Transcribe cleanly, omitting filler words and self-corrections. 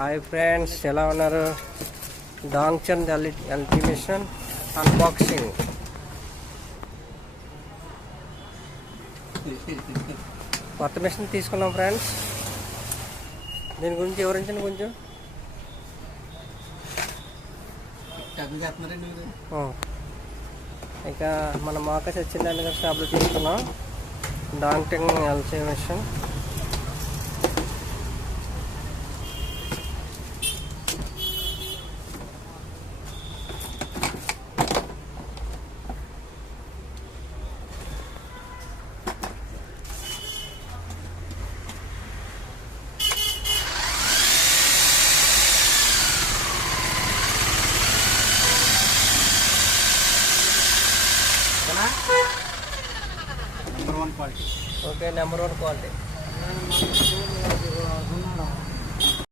Hi friends, ఎలా ఉన్నారు? డాంగ్చంద్ LT machine unboxing. కొత్త మిషన్ తీసుకున్నాం ఫ్రెండ్స్. దీని గురించి వివరించండి కొంచెం. ఇక మన మార్కెట్ వచ్చిందండి కదా, షాప్లో తీసుకున్నాం డాంగ్చంద్ LT machine. Number 1 quality. Okay, number 1 quality.